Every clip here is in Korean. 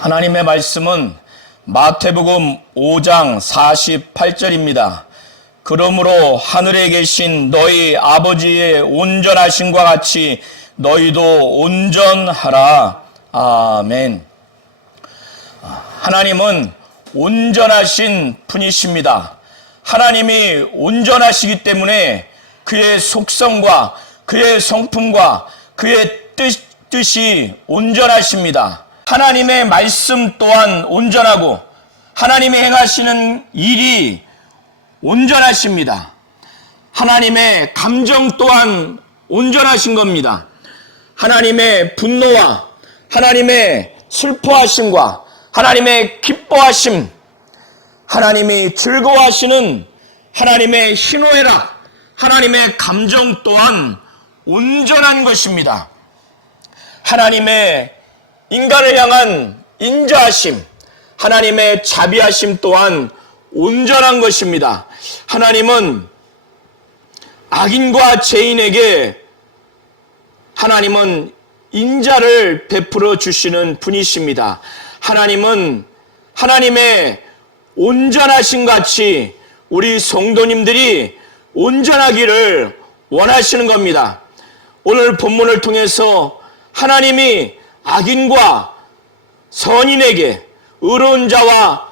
하나님의 말씀은 마태복음 5장 48절입니다. 그러므로 하늘에 계신 너희 아버지의 온전하심과 같이 너희도 온전하라. 아멘. 하나님은 온전하신 분이십니다. 하나님이 온전하시기 때문에 그의 속성과 그의 성품과 그의 뜻이 온전하십니다. 하나님의 말씀 또한 온전하고 하나님이 행하시는 일이 온전하십니다. 하나님의 감정 또한 온전하신 겁니다. 하나님의 분노와 하나님의 슬퍼하심과 하나님의 기뻐하심, 하나님이 즐거워하시는 하나님의 희노애락, 하나님의 감정 또한 온전한 것입니다. 하나님의 인간을 향한 인자하심, 하나님의 자비하심 또한 온전한 것입니다. 하나님은 악인과 죄인에게 하나님은 인자를 베풀어 주시는 분이십니다. 하나님은 하나님의 온전하심 같이 우리 성도님들이 온전하기를 원하시는 겁니다. 오늘 본문을 통해서 하나님이 악인과 선인에게, 의로운 자와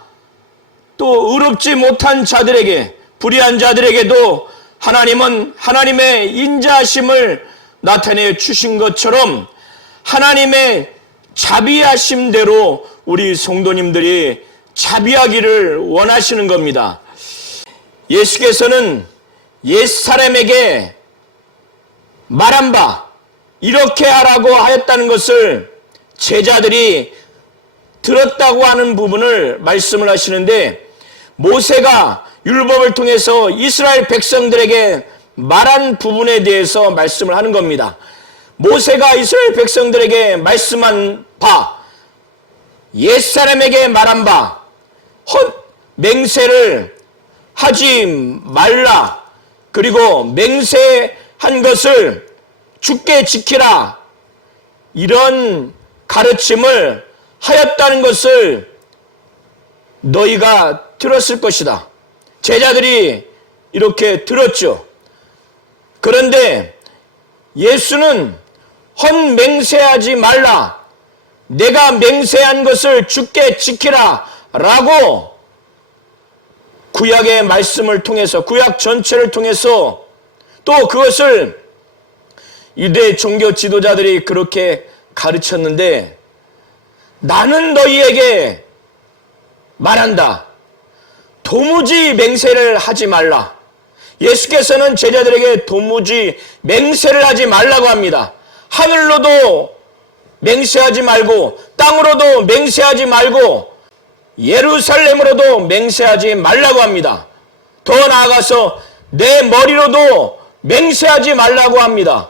또 의롭지 못한 자들에게, 불의한 자들에게도 하나님은 하나님의 인자하심을 나타내 주신 것처럼 하나님의 자비하심대로 우리 성도님들이 자비하기를 원하시는 겁니다. 예수께서는 옛사람에게 말한 바 이렇게 하라고 하였다는 것을 제자들이 들었다고 하는 부분을 말씀을 하시는데, 모세가 율법을 통해서 이스라엘 백성들에게 말한 부분에 대해서 말씀을 하는 겁니다. 모세가 이스라엘 백성들에게 말씀한 바, 옛사람에게 말한 바, 맹세를 하지 말라, 그리고 맹세한 것을 굳게 지키라, 이런 가르침을 하였다는 것을 너희가 들었을 것이다. 제자들이 이렇게 들었죠. 그런데 예수는 맹세하지 말라, 내가 맹세한 것을 굳게 지키라 라고 구약의 말씀을 통해서, 구약 전체를 통해서 또 그것을 유대 종교 지도자들이 그렇게 가르쳤는데, 나는 너희에게 말한다, 도무지 맹세를 하지 말라. 예수께서는 제자들에게 도무지 맹세를 하지 말라고 합니다. 하늘로도 맹세하지 말고, 땅으로도 맹세하지 말고, 예루살렘으로도 맹세하지 말라고 합니다. 더 나아가서 내 머리로도 맹세하지 말라고 합니다.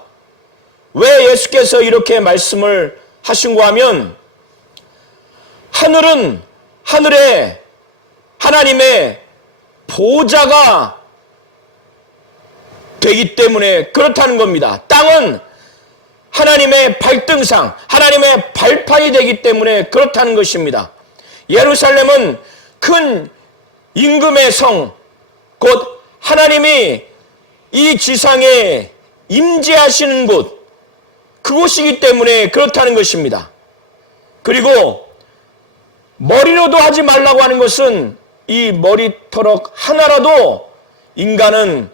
왜 예수께서 이렇게 말씀을 하신고 하면, 하늘은 하늘에 하나님의 보좌가 되기 때문에 그렇다는 겁니다. 땅은 하나님의 발등상, 하나님의 발판이 되기 때문에 그렇다는 것입니다. 예루살렘은 큰 임금의 성, 곧 하나님이 이 지상에 임재하시는 곳, 그곳이기 때문에 그렇다는 것입니다. 그리고 머리로도 하지 말라고 하는 것은, 이 머리털럭 하나라도 인간은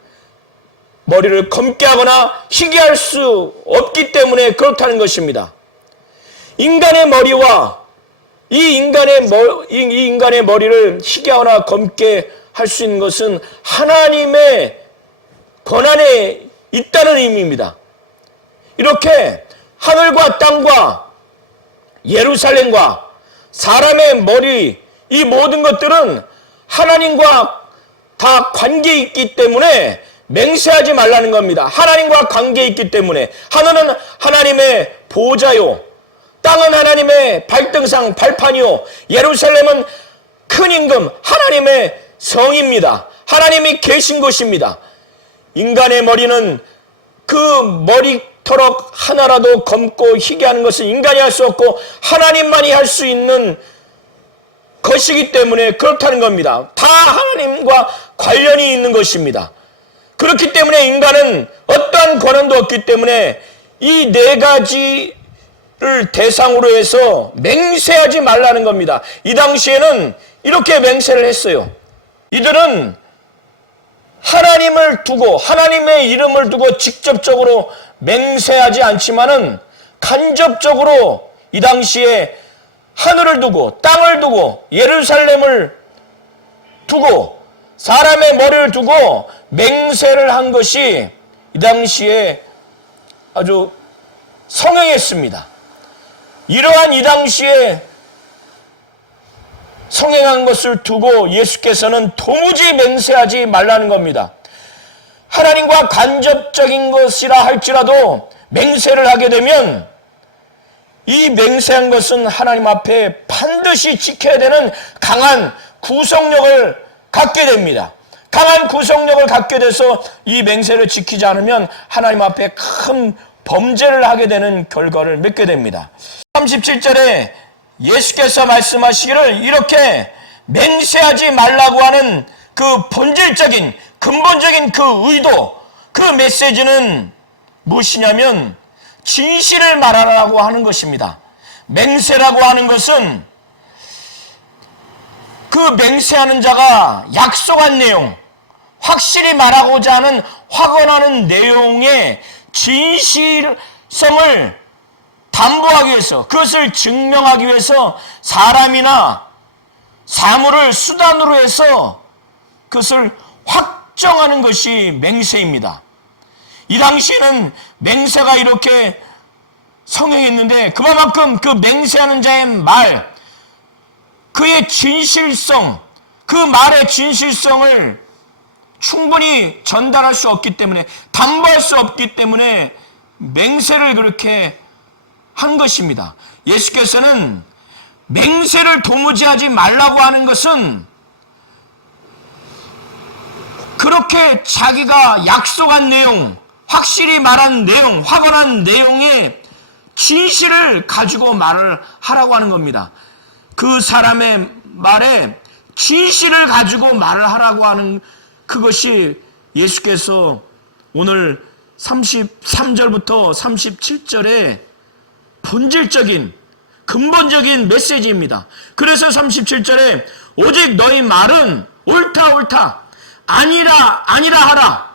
머리를 검게 하거나 희게 할 수 없기 때문에 그렇다는 것입니다. 인간의 머리와 이 인간의 머리를 희게 하거나 검게 할 수 있는 것은 하나님의 권한에 있다는 의미입니다. 이렇게 하늘과 땅과 예루살렘과 사람의 머리, 이 모든 것들은 하나님과 다 관계 있기 때문에 맹세하지 말라는 겁니다. 하나님과 관계 있기 때문에. 하늘은 하나님의 보좌요, 땅은 하나님의 발등상, 발판이요, 예루살렘은 큰 임금, 하나님의 성입니다. 하나님이 계신 곳입니다. 인간의 머리는 그 머리털 영원토록 하나라도 검고 희게 하는 것은 인간이 할 수 없고 하나님만이 할 수 있는 것이기 때문에 그렇다는 겁니다. 다 하나님과 관련이 있는 것입니다. 그렇기 때문에 인간은 어떠한 권한도 없기 때문에 이 네 가지를 대상으로 해서 맹세하지 말라는 겁니다. 이 당시에는 이렇게 맹세를 했어요. 이들은 하나님을 두고 하나님의 이름을 두고 직접적으로 맹세하지 않지만은 간접적으로 이 당시에 하늘을 두고 땅을 두고 예루살렘을 두고 사람의 머리를 두고 맹세를 한 것이 이 당시에 아주 성행했습니다. 이러한 이 당시에 성행한 것을 두고 예수께서는 도무지 맹세하지 말라는 겁니다. 하나님과 간접적인 것이라 할지라도 맹세를 하게 되면 이 맹세한 것은 하나님 앞에 반드시 지켜야 되는 강한 구속력을 갖게 됩니다. 강한 구속력을 갖게 돼서 이 맹세를 지키지 않으면 하나님 앞에 큰 범죄를 하게 되는 결과를 맺게 됩니다. 37절에 예수께서 말씀하시기를 이렇게 맹세하지 말라고 하는 그 본질적인 근본적인 그 의도, 그 메시지는 무엇이냐면 진실을 말하라고 하는 것입니다. 맹세라고 하는 것은 그 맹세하는 자가 약속한 내용, 확실히 말하고자 하는 확언하는 내용의 진실성을 담보하기 위해서, 그것을 증명하기 위해서 사람이나 사물을 수단으로 해서 그것을 확정하는 것이 맹세입니다. 이 당시에는 맹세가 이렇게 성행했는데 그만큼 그 맹세하는 자의 말, 그의 진실성, 그 말의 진실성을 충분히 전달할 수 없기 때문에, 담보할 수 없기 때문에 맹세를 그렇게 한 것입니다. 예수께서는 맹세를 도무지 하지 말라고 하는 것은 그렇게 자기가 약속한 내용, 확실히 말한 내용, 확언한 내용의 진실을 가지고 말을 하라고 하는 겁니다. 그 사람의 말에 진실을 가지고 말을 하라고 하는 그것이 예수께서 오늘 33절부터 37절에 본질적인 근본적인 메시지입니다. 그래서 37절에 오직 너희 말은 옳다 옳다 아니라 아니라 하라,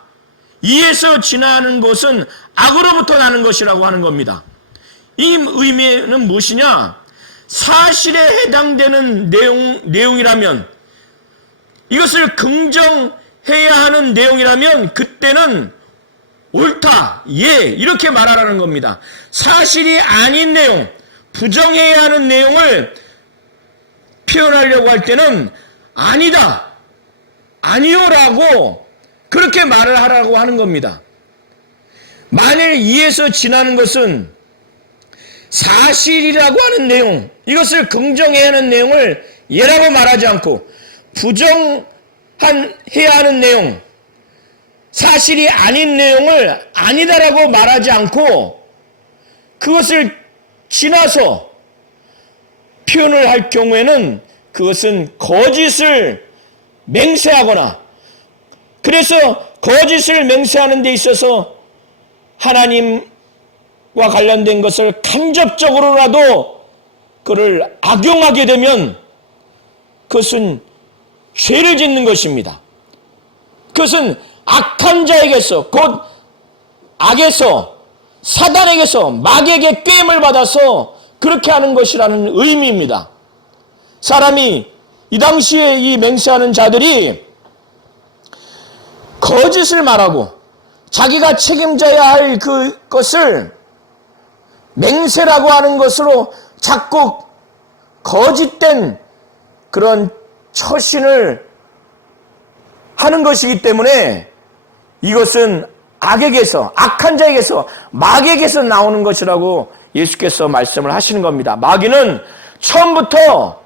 이에서 지나는 것은 악으로부터 나는 것이라고 하는 겁니다. 이 의미는 무엇이냐? 사실에 해당되는 내용이라면, 이것을 긍정해야 하는 내용이라면 그때는 옳다, 예, 이렇게 말하라는 겁니다. 사실이 아닌 내용, 부정해야 하는 내용을 표현하려고 할 때는 아니다, 아니요라고 그렇게 말을 하라고 하는 겁니다. 만일 이에서 지나는 것은 사실이라고 하는 내용, 이것을 긍정해야 하는 내용을 예라고 말하지 않고 부정해야 하는 내용, 사실이 아닌 내용을 아니다라고 말하지 않고 그것을 지나서 표현을 할 경우에는 그것은 거짓을 맹세하거나, 그래서 거짓을 맹세하는 데 있어서 하나님과 관련된 것을 간접적으로라도 그를 악용하게 되면 그것은 죄를 짓는 것입니다. 그것은 악한 자에게서, 곧 악에서, 사단에게서, 마귀에게 꾀임을 받아서 그렇게 하는 것이라는 의미입니다. 사람이 이 당시에 이 맹세하는 자들이 거짓을 말하고 자기가 책임져야 할 그것을 맹세라고 하는 것으로 자꾸 거짓된 그런 처신을 하는 것이기 때문에 이것은 악에게서, 악한 자에게서, 마귀에게서 나오는 것이라고 예수께서 말씀을 하시는 겁니다. 마귀는 처음부터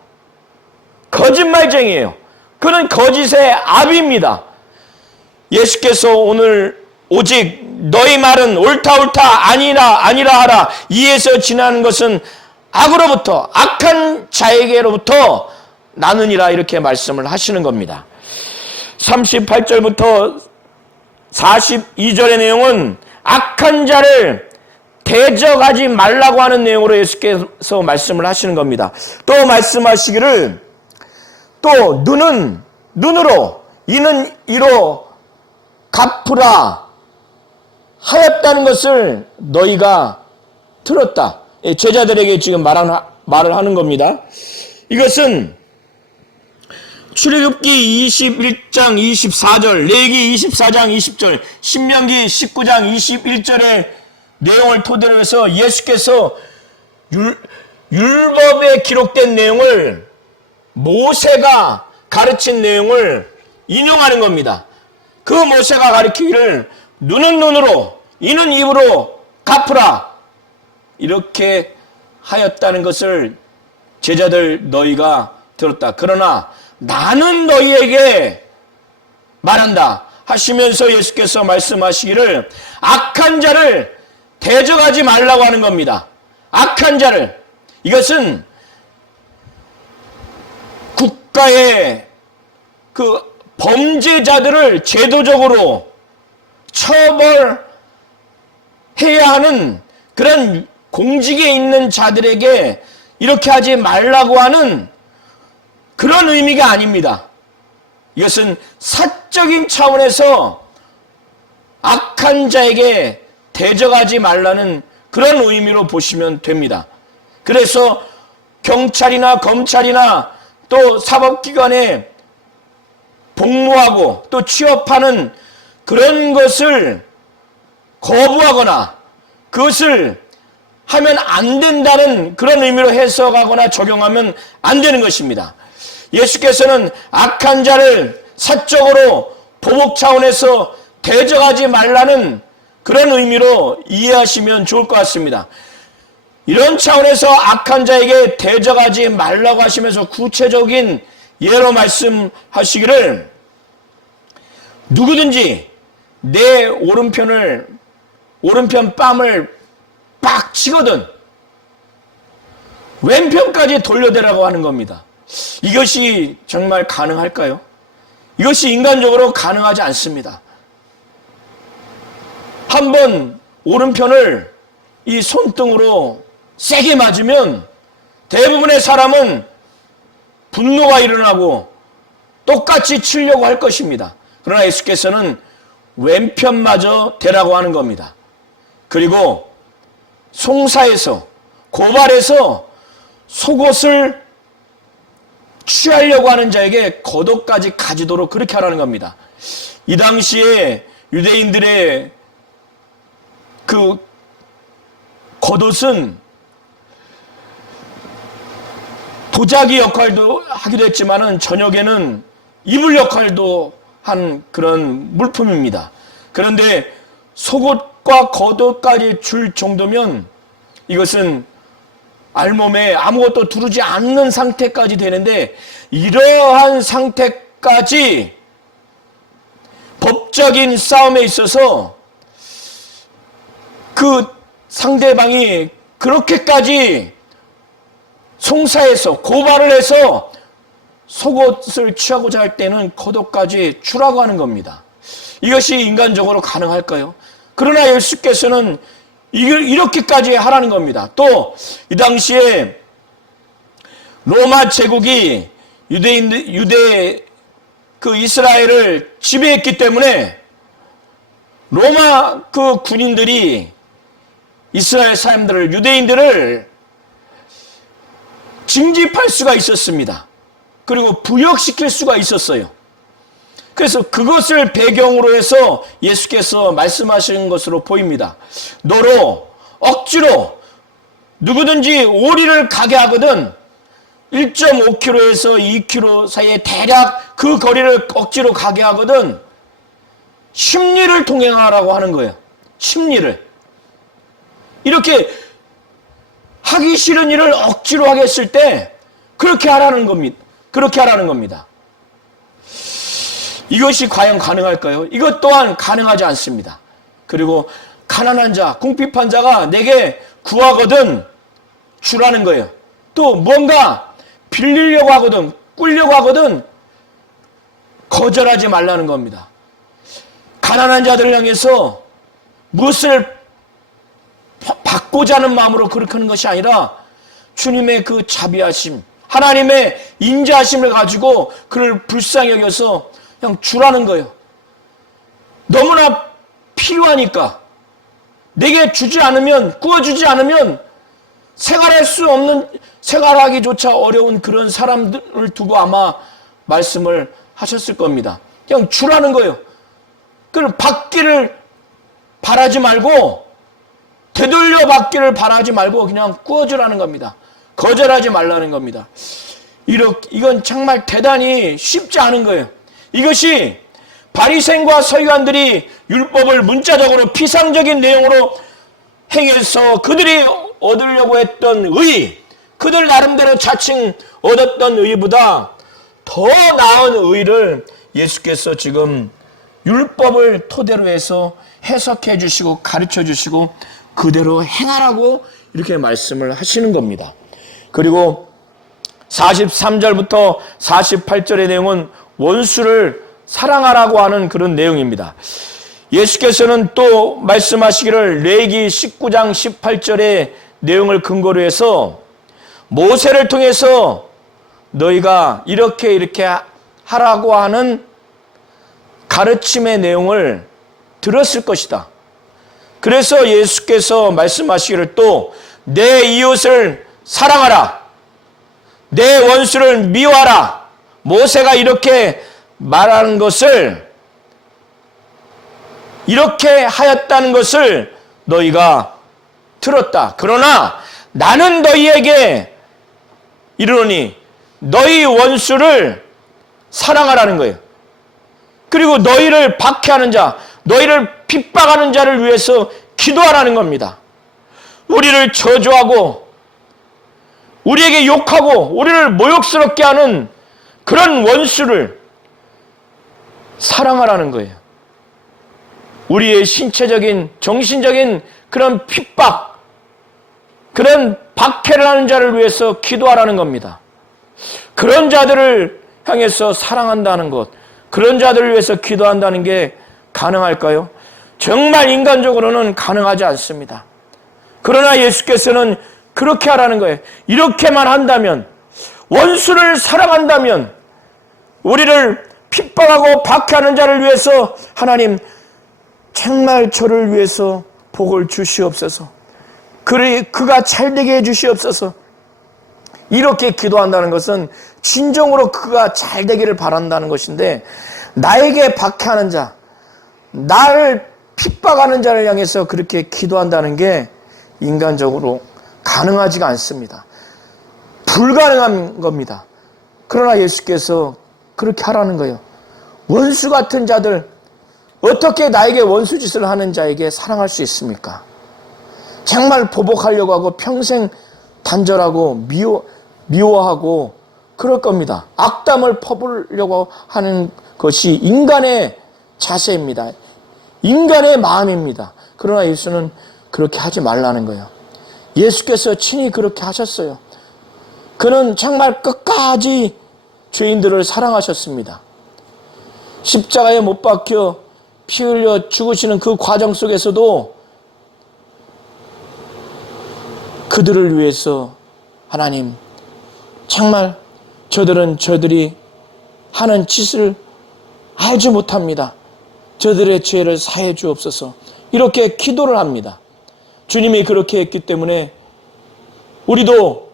거짓말쟁이에요. 그는 거짓의 아비입니다. 예수께서 오늘 오직 너희 말은 옳다 옳다 아니라 아니라 하라. 이에서 지나는 것은 악으로부터 악한 자에게로부터 나느니라. 이렇게 말씀을 하시는 겁니다. 38절부터 42절의 내용은 악한 자를 대적하지 말라고 하는 내용으로 예수께서 말씀을 하시는 겁니다. 또 말씀하시기를 또 눈은 눈으로 이는 이로 갚으라 하였다는 것을 너희가 들었다. 제자들에게 지금 말을 하는 겁니다. 이것은 출애굽기 21장 24절, 레위기 24장 20절, 신명기 19장 21절의 내용을 토대로 해서 예수께서 율법에 기록된 내용을 모세가 가르친 내용을 인용하는 겁니다. 그 모세가 가르치기를 눈은 눈으로 이는 입으로 갚으라 이렇게 하였다는 것을 제자들 너희가 들었다. 그러나 나는 너희에게 말한다 하시면서 예수께서 말씀하시기를 악한 자를 대적하지 말라고 하는 겁니다. 악한 자를, 이것은 국가의 그 범죄자들을 제도적으로 처벌해야 하는 그런 공직에 있는 자들에게 이렇게 하지 말라고 하는 그런 의미가 아닙니다. 이것은 사적인 차원에서 악한 자에게 대적하지 말라는 그런 의미로 보시면 됩니다. 그래서 경찰이나 검찰이나 또 사법기관에 복무하고 또 취업하는 그런 것을 거부하거나 그것을 하면 안 된다는 그런 의미로 해석하거나 적용하면 안 되는 것입니다. 예수께서는 악한 자를 사적으로 보복 차원에서 대적하지 말라는 그런 의미로 이해하시면 좋을 것 같습니다. 이런 차원에서 악한 자에게 대적하지 말라고 하시면서 구체적인 예로 말씀하시기를 누구든지 내 오른편 뺨을 빡 치거든 왼편까지 돌려대라고 하는 겁니다. 이것이 정말 가능할까요? 이것이 인간적으로 가능하지 않습니다. 한번 오른편을 이 손등으로 세게 맞으면 대부분의 사람은 분노가 일어나고 똑같이 치려고 할 것입니다. 그러나 예수께서는 왼편마저 대라고 하는 겁니다. 그리고 송사해서 고발해서 속옷을 취하려고 하는 자에게 겉옷까지 가지도록 그렇게 하라는 겁니다. 이 당시에 유대인들의 그 겉옷은 도자기 역할도 하기도 했지만은 저녁에는 이불 역할도 한 그런 물품입니다. 그런데 속옷과 겉옷까지 줄 정도면 이것은 알몸에 아무것도 두르지 않는 상태까지 되는데 이러한 상태까지 법적인 싸움에 있어서 그 상대방이 그렇게까지 송사해서 고발을 해서 속옷을 취하고자 할 때는 겉옷까지 주라고 하는 겁니다. 이것이 인간적으로 가능할까요? 그러나 예수께서는 이걸 이렇게까지 하라는 겁니다. 또 이 당시에 로마 제국이 유대 그 이스라엘을 지배했기 때문에 로마 그 군인들이 이스라엘 사람들을 유대인들을 징집할 수가 있었습니다. 그리고 부역시킬 수가 있었어요. 그래서 그것을 배경으로 해서 예수께서 말씀하시는 것으로 보입니다. 너로 억지로 누구든지 오리를 가게 하거든 1.5km에서 2km 사이에 대략 그 거리를 억지로 가게 하거든 십리를 동행하라고 하는 거예요. 십리를. 이렇게 하기 싫은 일을 억지로 하게 했을 때 그렇게 하라는 겁니다. 그렇게 하라는 겁니다. 이것이 과연 가능할까요? 이것 또한 가능하지 않습니다. 그리고 가난한 자, 궁핍한 자가 내게 구하거든 주라는 거예요. 또 뭔가 빌리려고 하거든, 꿀려고 하거든 거절하지 말라는 겁니다. 가난한 자들을 향해서 무엇을 받고자 하는 마음으로 그렇게 하는 것이 아니라 주님의 그 자비하심, 하나님의 인자하심을 가지고 그를 불쌍히 여겨서 그냥 주라는 거예요. 너무나 필요하니까 내게 주지 않으면, 구워주지 않으면 생활할 수 없는, 생활하기조차 어려운 그런 사람들을 두고 아마 말씀을 하셨을 겁니다. 그냥 주라는 거예요. 그걸 받기를 바라지 말고, 되돌려 받기를 바라지 말고 그냥 구워주라는 겁니다. 거절하지 말라는 겁니다. 이건 정말 대단히 쉽지 않은 거예요. 이것이 바리새인과 서기관들이 율법을 문자적으로 피상적인 내용으로 행해서 그들이 얻으려고 했던 의, 그들 나름대로 자칭 얻었던 의보다 더 나은 의를 예수께서 지금 율법을 토대로 해서 해석해 주시고 가르쳐 주시고 그대로 행하라고 이렇게 말씀을 하시는 겁니다. 그리고 43절부터 48절의 내용은 원수를 사랑하라고 하는 그런 내용입니다. 예수께서는 또 말씀하시기를 레위기 19장 18절의 내용을 근거로 해서 모세를 통해서 너희가 이렇게 하라고 하는 가르침의 내용을 들었을 것이다. 그래서 예수께서 말씀하시기를 또 내 이웃을 사랑하라, 내 원수를 미워하라. 모세가 이렇게 말하는 것을, 이렇게 하였다는 것을 너희가 들었다. 그러나 나는 너희에게 이르노니 너희 원수를 사랑하라는 거예요. 그리고 너희를 박해하는 자, 너희를 핍박하는 자를 위해서 기도하라는 겁니다. 우리를 저주하고 우리에게 욕하고 우리를 모욕스럽게 하는 그런 원수를 사랑하라는 거예요. 우리의 신체적인, 정신적인 그런 핍박, 그런 박해를 하는 자를 위해서 기도하라는 겁니다. 그런 자들을 향해서 사랑한다는 것, 그런 자들을 위해서 기도한다는 게 가능할까요? 정말 인간적으로는 가능하지 않습니다. 그러나 예수께서는 그렇게 하라는 거예요. 이렇게만 한다면, 원수를 사랑한다면, 우리를 핍박하고 박해하는 자를 위해서 하나님 정말 저를 위해서 복을 주시옵소서, 그가 잘되게 해주시옵소서, 이렇게 기도한다는 것은 진정으로 그가 잘되기를 바란다는 것인데, 나에게 박해하는 자, 나를 핍박하는 자를 향해서 그렇게 기도한다는 게 인간적으로 가능하지가 않습니다. 불가능한 겁니다. 그러나 예수께서 그렇게 하라는 거예요. 원수 같은 자들, 어떻게 나에게 원수 짓을 하는 자에게 사랑할 수 있습니까? 정말 보복하려고 하고 평생 단절하고 미워하고 그럴 겁니다. 악담을 퍼부으려고 하는 것이 인간의 자세입니다. 인간의 마음입니다. 그러나 예수는 그렇게 하지 말라는 거예요. 예수께서 친히 그렇게 하셨어요. 그는 정말 끝까지 죄인들을 사랑하셨습니다. 십자가에 못 박혀 피 흘려 죽으시는 그 과정 속에서도 그들을 위해서 하나님, 정말 저들이 하는 짓을 알지 못합니다. 저들의 죄를 사해 주옵소서, 이렇게 기도를 합니다. 주님이 그렇게 했기 때문에 우리도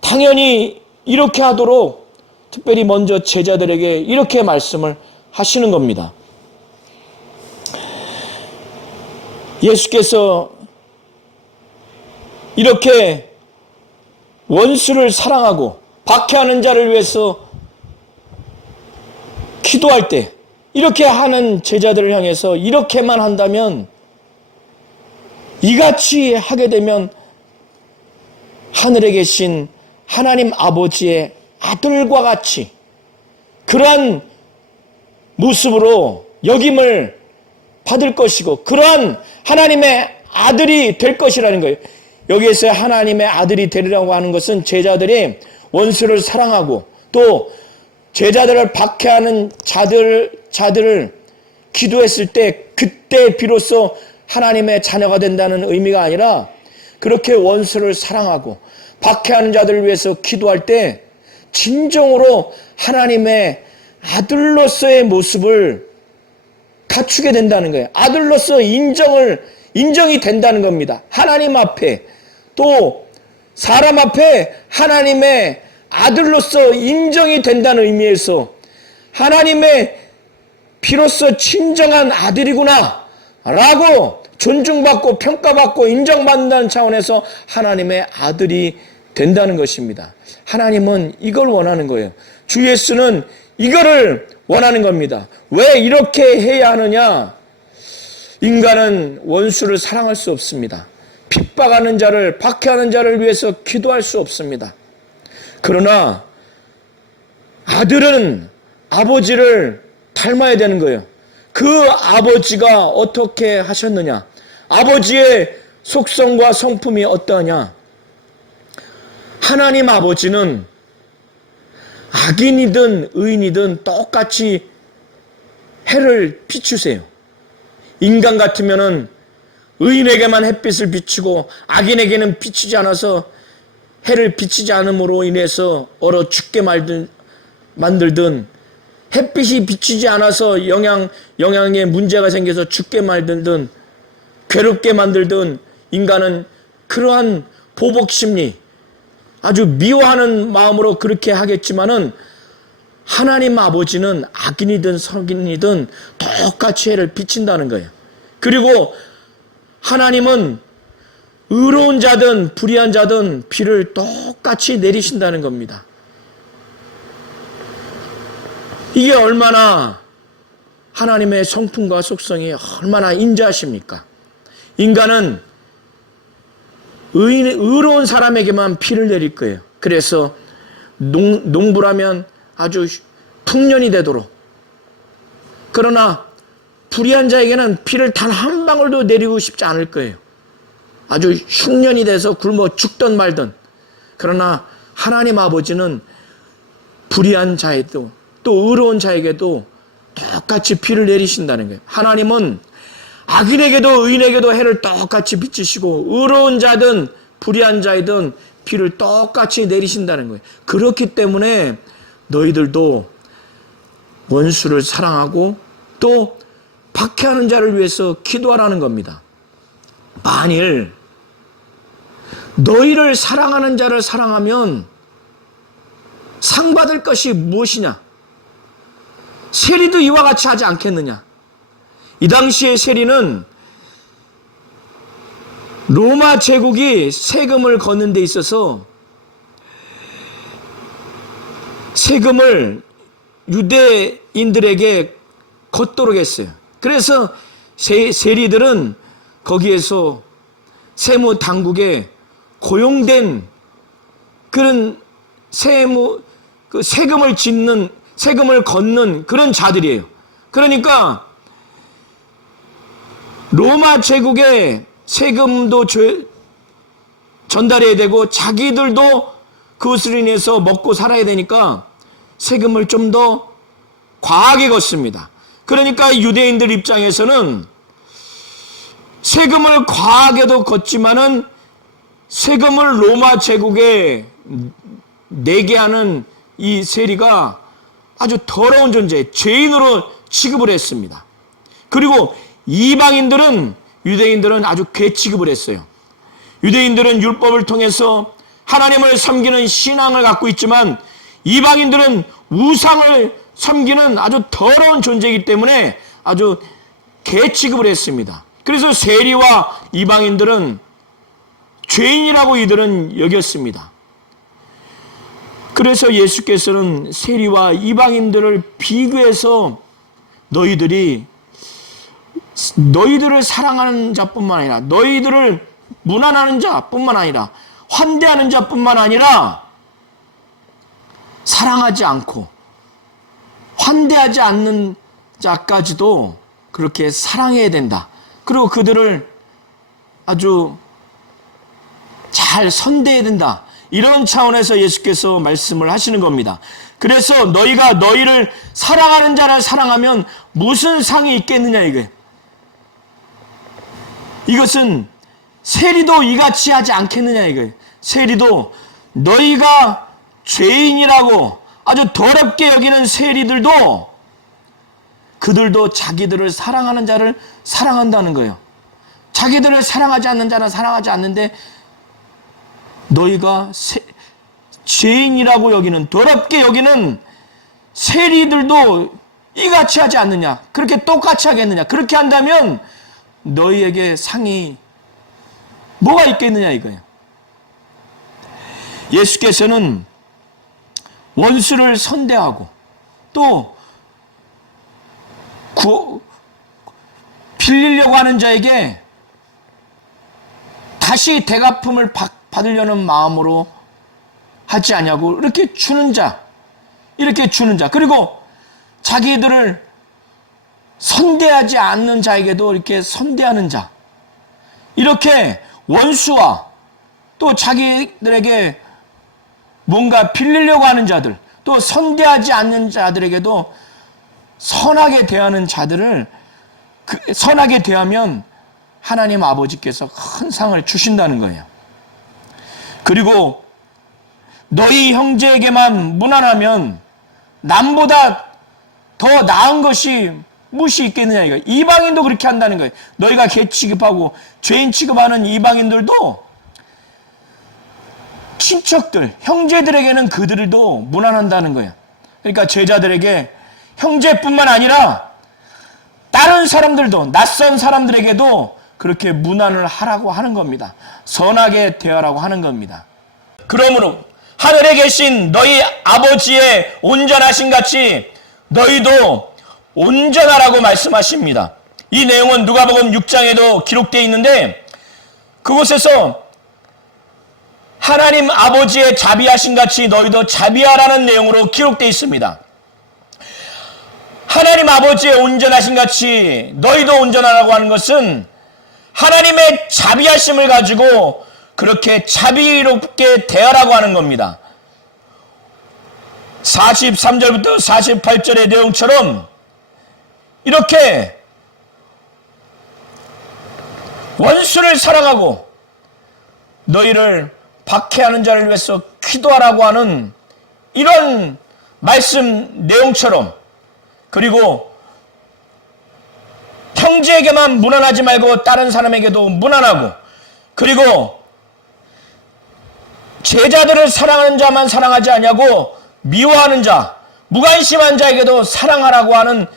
당연히 이렇게 하도록 특별히 먼저 제자들에게 이렇게 말씀을 하시는 겁니다. 예수께서 이렇게 원수를 사랑하고 박해하는 자를 위해서 기도할 때 이렇게 하는 제자들을 향해서 이렇게만 한다면, 이같이 하게 되면 하늘에 계신 하나님 아버지의 아들과 같이 그러한 모습으로 여김을 받을 것이고 그러한 하나님의 아들이 될 것이라는 거예요. 여기에서 하나님의 아들이 되리라고 하는 것은 제자들이 원수를 사랑하고 또 제자들을 박해하는 자들을 기도했을 때 그때 비로소 하나님의 자녀가 된다는 의미가 아니라 그렇게 원수를 사랑하고 박해하는 자들을 위해서 기도할 때 진정으로 하나님의 아들로서의 모습을 갖추게 된다는 거예요. 아들로서 인정이 된다는 겁니다. 하나님 앞에 또 사람 앞에 하나님의 아들로서 인정이 된다는 의미에서 하나님의 비로소 친정한 아들이구나 라고 존중받고 평가받고 인정받는다는 차원에서 하나님의 아들이 된다는 것입니다. 하나님은 이걸 원하는 거예요. 주 예수는 이거를 원하는 겁니다. 왜 이렇게 해야 하느냐? 인간은 원수를 사랑할 수 없습니다. 핍박하는 자를, 박해하는 자를 위해서 기도할 수 없습니다. 그러나 아들은 아버지를 닮아야 되는 거예요. 그 아버지가 어떻게 하셨느냐? 아버지의 속성과 성품이 어떠하냐? 하나님 아버지는 악인이든 의인이든 똑같이 해를 비추세요. 인간 같으면은 의인에게만 햇빛을 비추고 악인에게는 비추지 않아서 해를 비치지 않음으로 인해서 얼어 죽게 만들든 햇빛이 비치지 않아서 영양에 문제가 생겨서 죽게 만들든 괴롭게 만들든 인간은 그러한 보복심리 아주 미워하는 마음으로 그렇게 하겠지만은 하나님 아버지는 악인이든 성인이든 똑같이 해를 비친다는 거예요. 그리고 하나님은 의로운 자든 불의한 자든 비를 똑같이 내리신다는 겁니다. 이게 얼마나 하나님의 성품과 속성이 얼마나 인자하십니까? 인간은 의로운 사람에게만 비를 내릴 거예요. 그래서 농부라면 아주 풍년이 되도록, 그러나 불의한 자에게는 비를 단 한 방울도 내리고 싶지 않을 거예요. 아주 흉년이 돼서 굶어 죽든 말든. 그러나 하나님 아버지는 불의한 자에도 또 의로운 자에게도 똑같이 비를 내리신다는 거예요. 하나님은 악인에게도 의인에게도 해를 똑같이 비추시고 의로운 자든 불의한 자이든 비를 똑같이 내리신다는 거예요. 그렇기 때문에 너희들도 원수를 사랑하고 또 박해하는 자를 위해서 기도하라는 겁니다. 만일 너희를 사랑하는 자를 사랑하면 상 받을 것이 무엇이냐? 세리도 이와 같이 하지 않겠느냐? 이 당시의 세리는 로마 제국이 세금을 걷는 데 있어서 세금을 유대인들에게 걷도록 했어요. 그래서 세리들은 거기에서 세무 당국에 고용된 그런 세금을 짓는, 세금을 걷는 그런 자들이에요. 그러니까 로마 제국에 세금도 전달해야 되고 자기들도 그것으로 인해서 먹고 살아야 되니까 세금을 좀 더 과하게 걷습니다. 그러니까 유대인들 입장에서는 세금을 과하게도 걷지만은 세금을 로마 제국에 내게 하는 이 세리가 아주 더러운 존재, 죄인으로 취급을 했습니다. 그리고 이방인들은, 유대인들은 아주 괴취급을 했어요. 유대인들은 율법을 통해서 하나님을 섬기는 신앙을 갖고 있지만 이방인들은 우상을 섬기는 아주 더러운 존재이기 때문에 아주 괴취급을 했습니다. 그래서 세리와 이방인들은 죄인이라고 이들은 여겼습니다. 그래서 예수께서는 세리와 이방인들을 비교해서 너희들을 사랑하는 자뿐만 아니라 너희들을 문안하는 자뿐만 아니라 환대하는 자뿐만 아니라 사랑하지 않고 환대하지 않는 자까지도 그렇게 사랑해야 된다. 그리고 그들을 아주 잘 선대해야 된다. 이런 차원에서 예수께서 말씀을 하시는 겁니다. 그래서 너희가 너희를 사랑하는 자를 사랑하면 무슨 상이 있겠느냐 이거예요. 이것은 세리도 이같이 하지 않겠느냐 이거예요. 세리도 너희가 죄인이라고 아주 더럽게 여기는 세리들도 그들도 자기들을 사랑하는 자를 사랑한다는 거예요. 자기들을 사랑하지 않는 자는 사랑하지 않는데 너희가 죄인이라고 여기는 더럽게 여기는 세리들도 이같이 하지 않느냐? 그렇게 똑같이 하겠느냐? 그렇게 한다면 너희에게 상이 뭐가 있겠느냐 이거예요. 예수께서는 원수를 선대하고 또 빌리려고 하는 자에게 다시 대갚음을 받으려는 마음으로 하지 않냐고 이렇게 주는 자, 그리고 자기들을 선대하지 않는 자에게도 이렇게 선대하는 자, 이렇게 원수와 또 자기들에게 뭔가 빌리려고 하는 자들, 또 선대하지 않는 자들에게도 선하게 대하는 자들을 선하게 대하면 하나님 아버지께서 큰 상을 주신다는 거예요. 그리고 너희 형제에게만 무난하면 남보다 더 나은 것이 무엇이 있겠느냐 이거예요. 이방인도 그렇게 한다는 거예요. 너희가 개 취급하고 죄인 취급하는 이방인들도 친척들, 형제들에게는 그들도 무난한다는 거예요. 그러니까 제자들에게 형제뿐만 아니라 다른 사람들도, 낯선 사람들에게도 그렇게 무난을 하라고 하는 겁니다. 선하게 대하라고 하는 겁니다. 그러므로 하늘에 계신 너희 아버지의 온전하신 같이 너희도 온전하라고 말씀하십니다. 이 내용은 누가복음 6장에도 기록되어 있는데 그곳에서 하나님 아버지의 자비하신 같이 너희도 자비하라는 내용으로 기록되어 있습니다. 하나님 아버지의 온전하신 같이 너희도 온전하라고 하는 것은 하나님의 자비하심을 가지고 그렇게 자비롭게 대하라고 하는 겁니다. 43절부터 48절의 내용처럼 이렇게 원수를 사랑하고 너희를 박해하는 자를 위해서 기도하라고 하는 이런 말씀 내용처럼, 그리고 형제에게만 무난하지 말고 다른 사람에게도 무난하고, 그리고 제자들을 사랑하는 자만 사랑하지 않냐고 미워하는 자, 무관심한 자에게도 사랑하라고 하는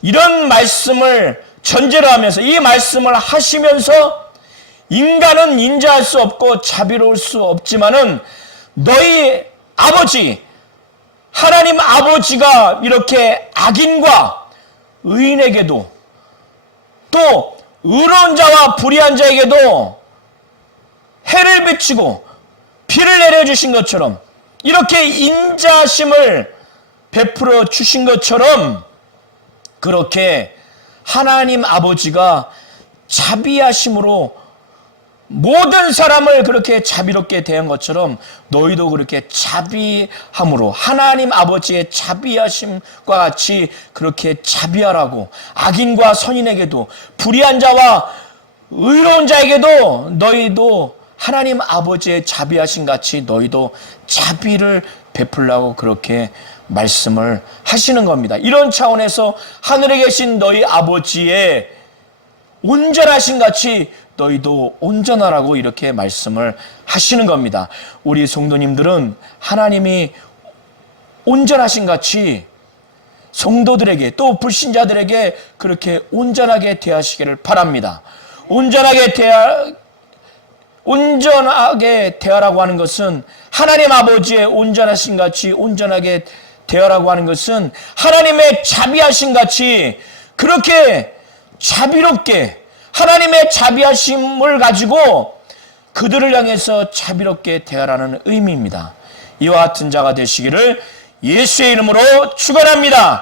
이런 말씀을 전제로 하면서, 이 말씀을 하시면서 인간은 인자할 수 없고 자비로울 수 없지만은 너희 아버지, 하나님 아버지가 이렇게 악인과 의인에게도 또 의로운 자와 불의한 자에게도 해를 비치고 피를 내려주신 것처럼 이렇게 인자심을 베풀어 주신 것처럼 그렇게 하나님 아버지가 자비하심으로 모든 사람을 그렇게 자비롭게 대한 것처럼 너희도 그렇게 자비함으로 하나님 아버지의 자비하심과 같이 그렇게 자비하라고, 악인과 선인에게도 불의한 자와 의로운 자에게도 너희도 하나님 아버지의 자비하심 같이 너희도 자비를 베풀라고 그렇게 말씀을 하시는 겁니다. 이런 차원에서 하늘에 계신 너희 아버지의 온전하신 같이 너희도 온전하라고 이렇게 말씀을 하시는 겁니다. 우리 성도님들은 하나님이 온전하신 같이 성도들에게 또 불신자들에게 그렇게 온전하게 대하시기를 바랍니다. 온전하게 대하라고 하는 것은 하나님 아버지의 온전하신 같이 온전하게 대하라고 하는 것은 하나님의 자비하신 같이 그렇게 자비롭게 하나님의 자비하심을 가지고 그들을 향해서 자비롭게 대하라는 의미입니다. 이와 같은 자가 되시기를 예수의 이름으로 축원합니다.